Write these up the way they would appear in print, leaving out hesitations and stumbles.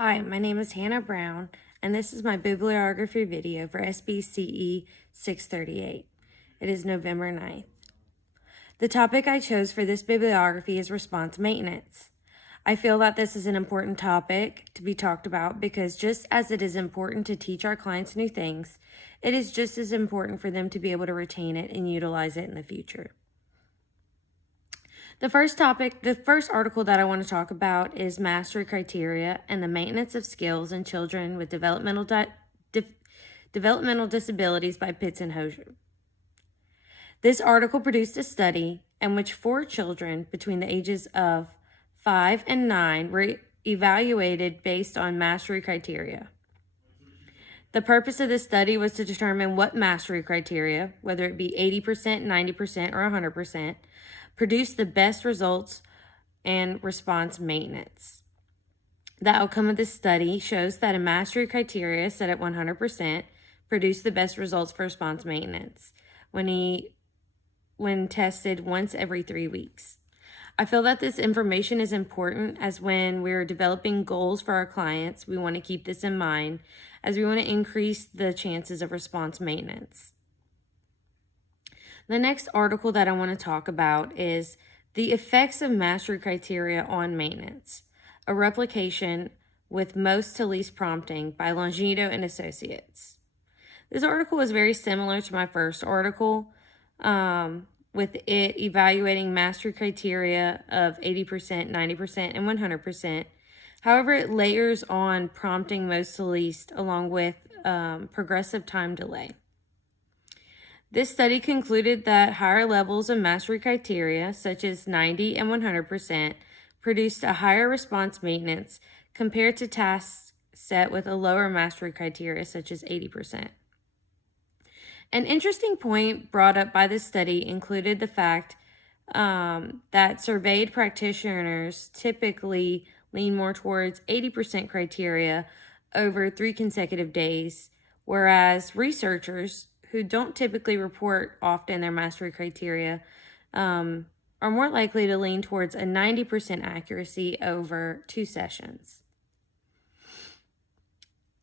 Hi, my name is Hannah Brown, and this is my bibliography video for SPCE 638. It is November 9th. The topic I chose for this bibliography is response maintenance. I feel that this is an important topic to be talked about because just as it is important to teach our clients new things, it is just as important for them to be able to retain it and utilize it in the future. The first article that I want to talk about is mastery criteria and the maintenance of skills in children with developmental disabilities by Pitts and Hosier. This article produced a study in which 4 children between the ages of 5 and 9 were evaluated based on mastery criteria. The purpose of this study was to determine what mastery criteria, whether it be 80%, 90%, or 100%, produce the best results and response maintenance. The outcome of this study shows that a mastery criteria set at 100% produced the best results for response maintenance when tested once every 3 weeks. I feel that this information is important as when we're developing goals for our clients, we want to keep this in mind as we want to increase the chances of response maintenance. The next article that I want to talk about is the effects of mastery criteria on maintenance, a replication with most to least prompting by Longino and Associates. This article was very similar to my first article, with it evaluating mastery criteria of 80%, 90%, and 100%. However, it layers on prompting most to least along with progressive time delay. This study concluded that higher levels of mastery criteria, such as 90 and 100%, produced a higher response maintenance compared to tasks set with a lower mastery criteria, such as 80%. An interesting point brought up by this study included the fact that surveyed practitioners typically lean more towards 80% criteria over 3 consecutive days, whereas researchers who don't typically report often their mastery criteria are more likely to lean towards a 90% accuracy over 2 sessions.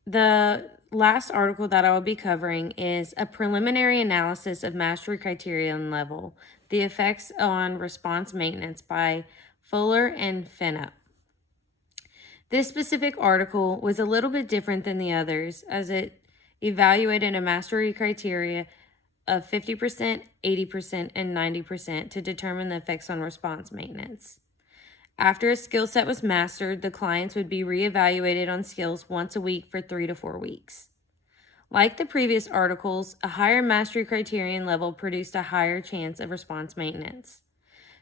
The last article that I will be covering is a preliminary analysis of mastery criterion level, the effects on response maintenance by Fuller and Fennup. This specific article was a little bit different than the others as it evaluated a mastery criteria of 50%, 80%, and 90% to determine the effects on response maintenance. After a skill set was mastered, the clients would be reevaluated on skills once a week for 3 to 4 weeks. Like the previous articles, a higher mastery criterion level produced a higher chance of response maintenance.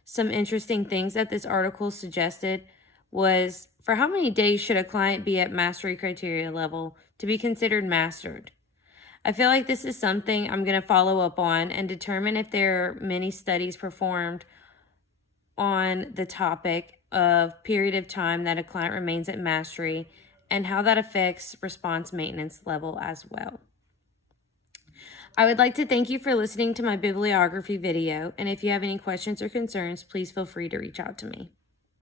Some interesting things that this article suggested was, for how many days should a client be at mastery criteria level to be considered mastered? I feel like this is something I'm going to follow up on and determine if there are many studies performed on the topic of period of time that a client remains at mastery and how that affects response maintenance level as well. I would like to thank you for listening to my bibliography video, and if you have any questions or concerns, please feel free to reach out to me.